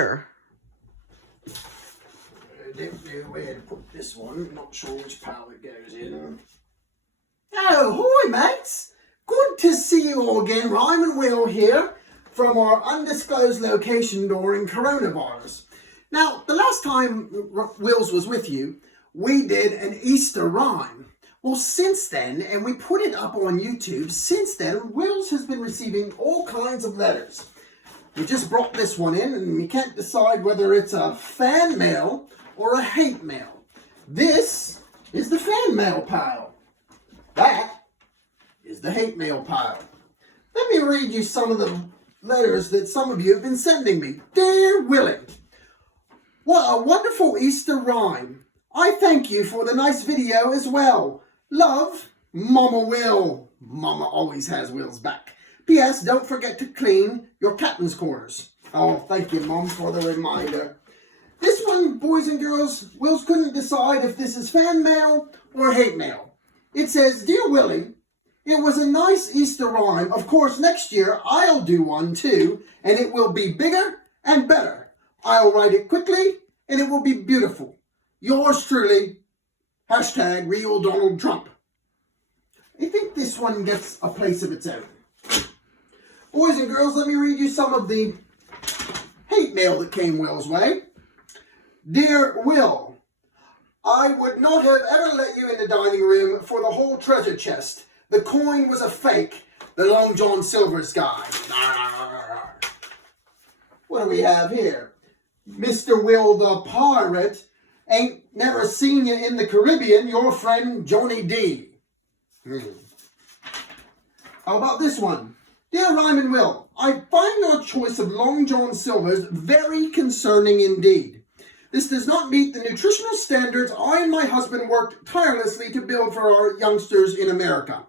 sure. I don't know where to put this one. Not sure which pile it goes in. Oh, hi mates! Good to see you all again. Rymin Will here from our undisclosed location during coronavirus. Now, the last time Wills was with you, we did an Easter rhyme. Well, since then, and we put it up on YouTube, since then, Wills has been receiving all kinds of letters. We just brought this one in, and we can't decide whether it's a fan mail or a hate mail. This is the fan mail pile. That is the hate mail pile. Let me read you some of the letters that some of you have been sending me. Dear Willie, what a wonderful Easter rhyme. I thank you for the nice video as well. Love, Mama Will. Mama always has Will's back. P.S. Don't forget to clean your captain's quarters. Oh, thank you, Mom, for the reminder. This one, boys and girls, Wills couldn't decide if this is fan mail or hate mail. It says, Dear Willie, it was a nice Easter rhyme. Of course, next year I'll do one too, and it will be bigger and better. I'll write it quickly, and it will be beautiful. Yours truly, hashtag Real Donald Trump. I think this one gets a place of its own. Boys and girls, let me read you some of the hate mail that came Will's way. Dear Will, I would not have ever let you in the dining room for the whole treasure chest. The coin was a fake. The Long John Silver's guy. What do we have here? Mr. Will the Pirate ain't never seen you in the Caribbean. Your friend Johnny D. How about this one? Dear Rymin Will, I find your choice of Long John Silver's very concerning indeed. This does not meet the nutritional standards I and my husband worked tirelessly to build for our youngsters in America.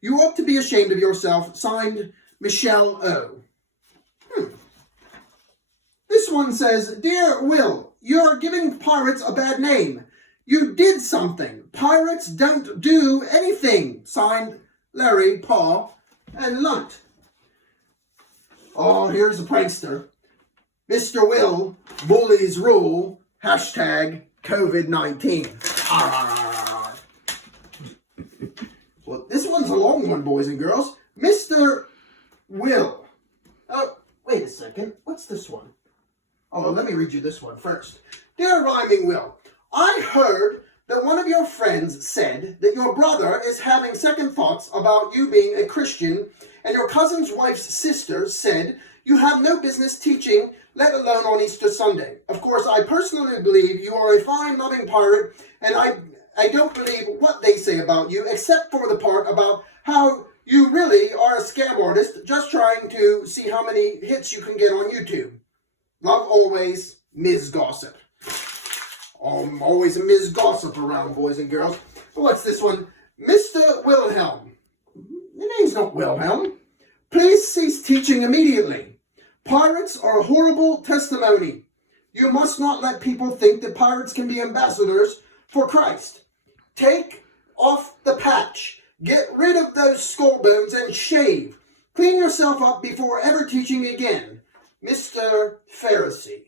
You ought to be ashamed of yourself. Signed, Michelle O. This one says, Dear Will, you're giving pirates a bad name. You did something. Pirates don't do anything. Signed, Larry, Paul, and Lunt. Oh, here's a prankster. Mr. Will, bullies rule, hashtag COVID-19. Well, this one's a long one, boys and girls. Mr. Will. Oh, wait a second. What's this one? Oh, let me read you this one first. Dear Rymin Will, I heard that one of your friends said that your brother is having second thoughts about you being a Christian, and your cousin's wife's sister said you have no business teaching, let alone on Easter Sunday. Of course, I personally believe you are a fine, loving pirate, and I don't believe what they say about you, except for the part about how you really are a scam artist just trying to see how many hits you can get on YouTube. Love always, Ms. Gossip. I'm always a Ms. Gossip around, boys and girls. What's this one? Mr. Wilhelm. Your name's not Wilhelm. Please cease teaching immediately. Pirates are a horrible testimony. You must not let people think that pirates can be ambassadors for Christ. Take off the patch. Get rid of those skull bones and shave. Clean yourself up before ever teaching again. Mr. Pharisee.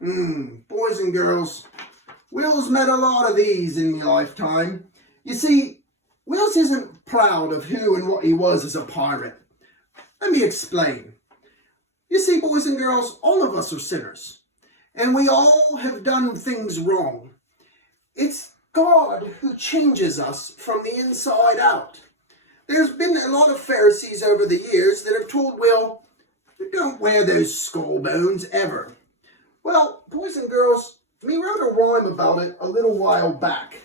Boys and girls, Will's met a lot of these in my lifetime. You see, Wills isn't proud of who and what he was as a pirate. Let me explain. You see, boys and girls, all of us are sinners, and we all have done things wrong. It's God who changes us from the inside out. There's been a lot of Pharisees over the years that have told Will, don't wear those skull bones ever. Well, boys and girls, we wrote a rhyme about it a little while back,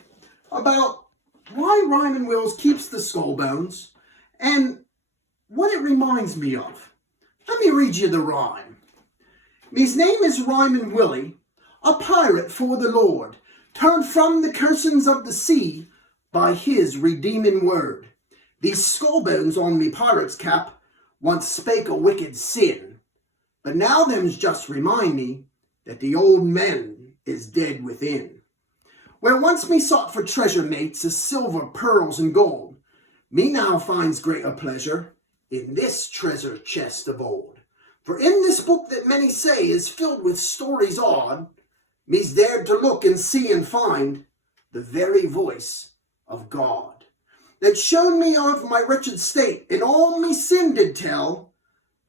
about why Rymin Wills keeps the skull bones, and what it reminds me of. Let me read you the rhyme. His name is Rymin Willie, a pirate for the Lord, turned from the cursings of the sea by his redeeming word. These skull bones on me pirate's cap once spake a wicked sin, but now them's just remind me that the old man is dead within. Where once me sought for treasure mates as silver, pearls, and gold, me now finds greater pleasure in this treasure chest of old. For in this book that many say is filled with stories odd, me's dared to look and see and find the very voice of God, that showed me of my wretched state, and all me sin did tell,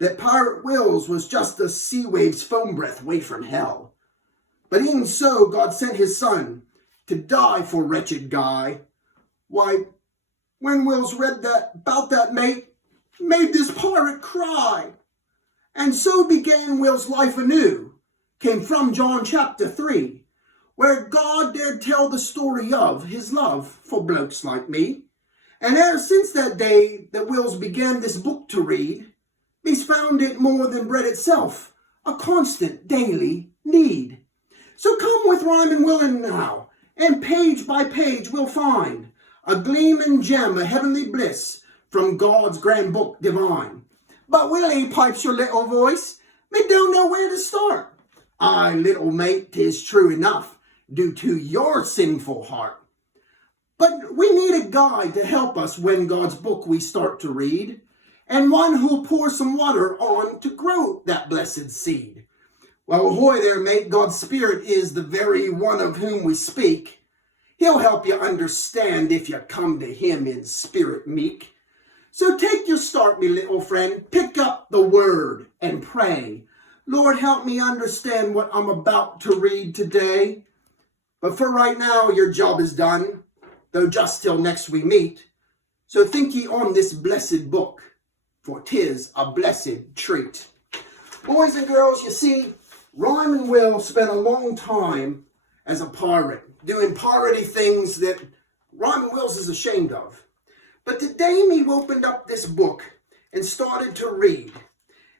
that Pirate Will's was just a sea wave's foam breath away from hell. But even so, God sent his son to die for wretched Guy. Why, when Will's read that about that mate, made this pirate cry. And so began Will's life anew, came from John chapter 3, where God dared tell the story of his love for blokes like me. And e'er since that day that Will's began this book to read, he's found it more than bread itself, a constant daily need. So come with Rymin Will now, and page by page we'll find a gleaming gem of heavenly bliss from God's grand book divine. But Willie, pipes your little voice, me don't know where to start. Aye, little mate, 'tis true enough, due to your sinful heart. But we need a guide to help us when God's book we start to read, and one who'll pour some water on to grow that blessed seed. Well, ahoy there, mate, God's Spirit is the very one of whom we speak. He'll help you understand if you come to him in spirit meek. So take your start, me little friend, pick up the word and pray. Lord, help me understand what I'm about to read today. But for right now, your job is done, though just till next we meet. So think ye on this blessed book, for 'tis a blessed treat. Boys and girls, you see, Rymin Will spent a long time as a pirate, doing piratey things that Rymin Wills is ashamed of. But today me opened up this book and started to read.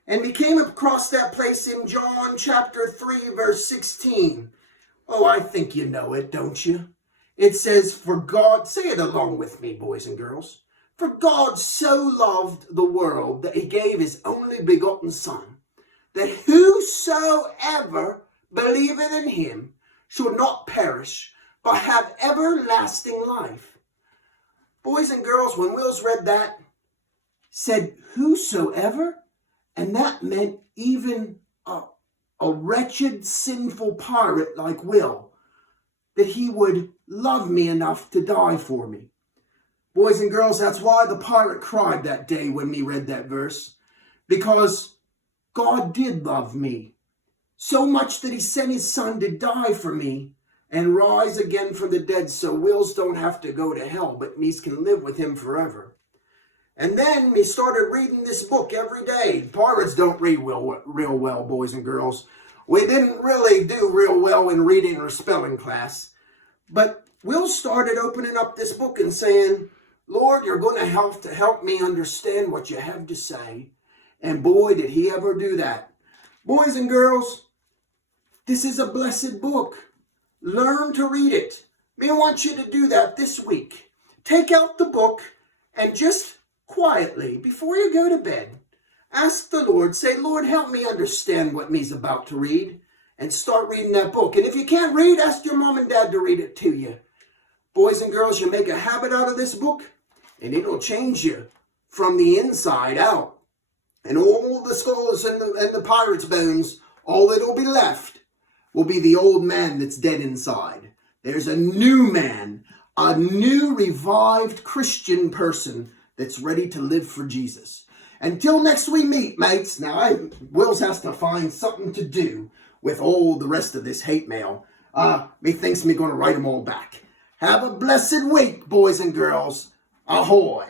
And we came across that place in John chapter 3, verse 16. Oh, I think you know it, don't you? It says, for God, say it along with me, boys and girls. For God so loved the world that he gave his only begotten Son, that whosoever believeth in him shall not perish, but have everlasting life. Boys and girls, when Wills read that, said whosoever, and that meant even a wretched, sinful pirate like Will, that he would love me enough to die for me. Boys and girls, that's why the pirate cried that day when we read that verse, because God did love me so much that he sent his Son to die for me and rise again from the dead, so Wills don't have to go to hell, but me can live with him forever. And then we started reading this book every day. Pirates don't read real well, boys and girls. We didn't really do real well in reading or spelling class. But Will started opening up this book and saying, Lord, you're going to help me understand what you have to say. And boy, did he ever do that. Boys and girls, this is a blessed book. Learn to read it. I want you to do that this week. Take out the book and just quietly, before you go to bed, ask the Lord, say, Lord, help me understand what me's about to read, and start reading that book. And if you can't read, ask your mom and dad to read it to you. Boys and girls, you make a habit out of this book, and it'll change you from the inside out. And all the skulls and the pirate's bones, all that'll be left will be the old man that's dead inside. There's a new man, a new revived Christian person that's ready to live for Jesus. Until next we meet, mates. Now, Wills has to find something to do with all the rest of this hate mail. Methinks me going to write them all back. Have a blessed week, boys and girls. Ahoy.